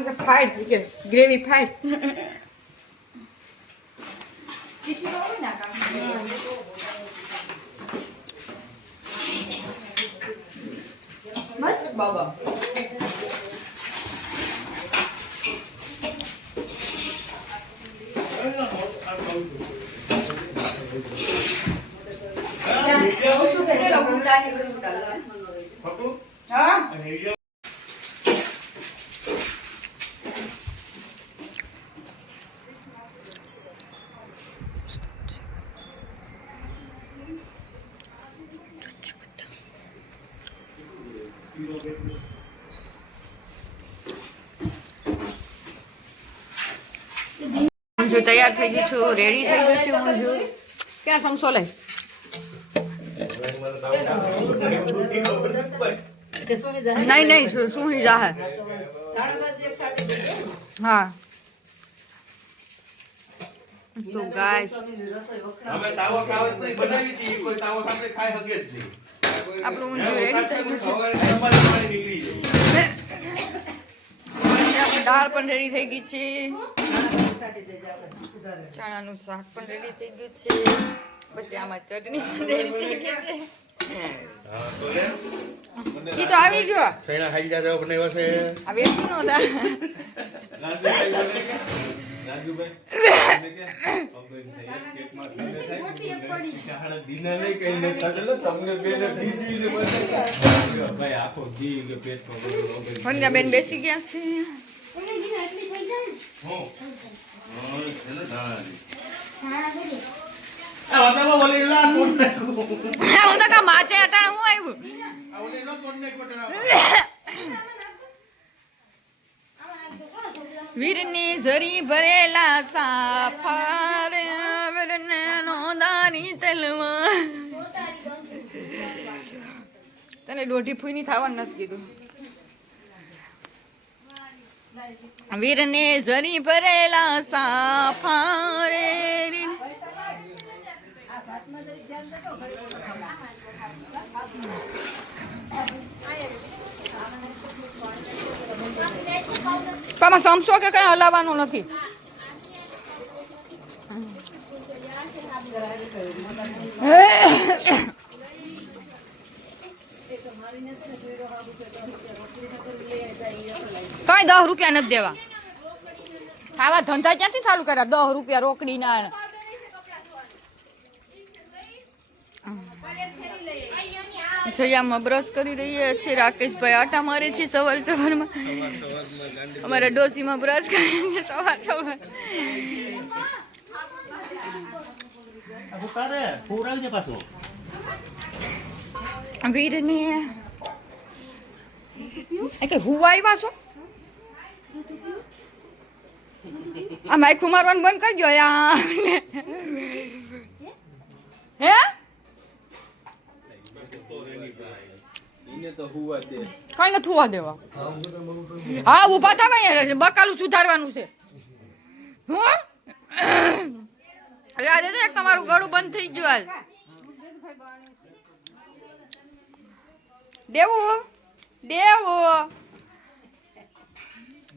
કે મને કે ફાઈટ કે ગ્રેવી ફાઈટ મસ્ત બાબા. હા. હું જો તૈયાર થઈ ગઈ છું. રેડી થઈ ગઈ છું હું જો ક્યાં સમસો લઈ નહીં નહીં, શું શું હી જાહે? હા. તો ગાઈસ. અમે તાવો કાવત નહીં, બનાવી હતી. કોઈ તાવો આપણે ખાઈ હકે જ નહીં. આપણું ઊંધિયું રેડી થઈ ગયું છે. દાળ પણ રેડી થઈ ગઈ છે. ચણાનું શાક પણ રેડી થઈ ગયું છે. પછી આમાં ચટણી પણ રેડી થઈ ગઈ છે. હા તો આવી ગયો. આવી નો હતા વનિતા બેન બેસી ગયા છે. માથે અટાણે હું આવ્યું આ ઓલી એલા તોડ નાખ્યું ધાણા. વીરની ઝરી ભરેલા સાફાર, વીરને નોંધાની તલવાર. તને દોઢી ફૂઈની થવાનું નથી કીધું. વીરને ઝરી ભરેલા સાફાર પામાં સમસો કે કઈ હલાવવાનું નથી? કઈ દસ રૂપિયા નથી દેવા. આવા ધંધા ક્યાંથી ચાલુ કર્યા? દસ રૂપિયા રોકડી ના જયામાં બ્રશ કરી રહ્યા છે રાકેશભાઈ આટા મારે છે સવાર સવારમાં. અમારા ડોસીમાં બ્રશ કરીને સવાર સવાર. આ ઉતારે ફૂર આવી જાય પાછો વીરને એ કે હુવા આવ્યા છો? આ માઇક મારવાનું બંધ કરજો યા હે? કઈ નથી હોવા દેવા. હા ઊભા થવા બકાલું સુધારવાનું છે. હું? રાધે દેખ તમારું ગળું બંધ થઈ ગયું હાલ. દેવું. દેવું.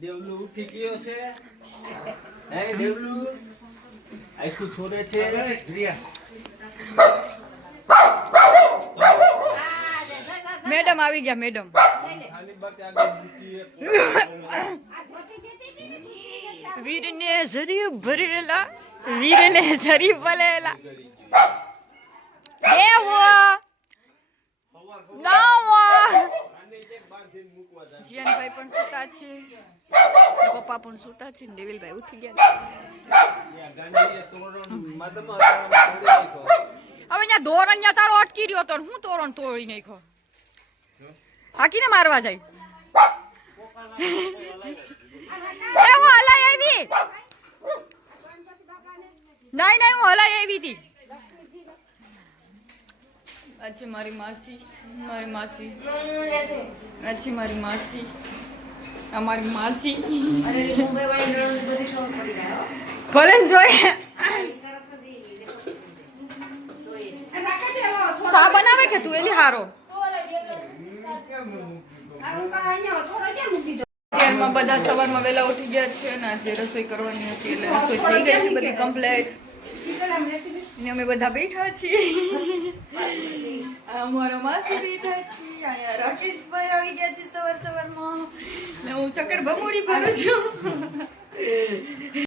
દેવલું ઉઠી ગયો છે. હે દેવલું? આખું છોડે છે. મેડમ આવી ગયા, મેડમ. વીરને જરી ભરેલા, વીરને જરી ભરેલા. દેવો! નાવો! જીયાનભાઈ પણ સુતા છે. પપ્પા પણ સુતા છે ને દેવીલભાઈ ઉઠી ગયા. હવે અહીંયા ધોરણ અહીંયા તારો અટકી રહ્યો તો હું તોરણ તોડી નાખ્યો? હાકીને મારવા જાય. એ હું હલાઈ આવી. નહીં નહીં હું હલાઈ આવી હતી. અચ્છી મારી માસી મારી માસી. અચ્છી મારી માસી. અમારી માસી. ભલે જોઈએ. સા બનાવે કે તું એલી હારો? અત્યારે સવારમાં બધા સવારમાં વહેલા ઉઠી ગયા છે અને આજે રસોઈ કરવાની હતી એટલે રસોઈ થઈ ગઈ છે બધી કમ્પ્લેટ ને અમે બધા બેઠા છીએ. અમારો માસી બેઠા છીએ. રાકેશભાઈ આવી ગયા છે સવાર સવારમાં. ને હું શક્કર ભમોડી ભરું છું.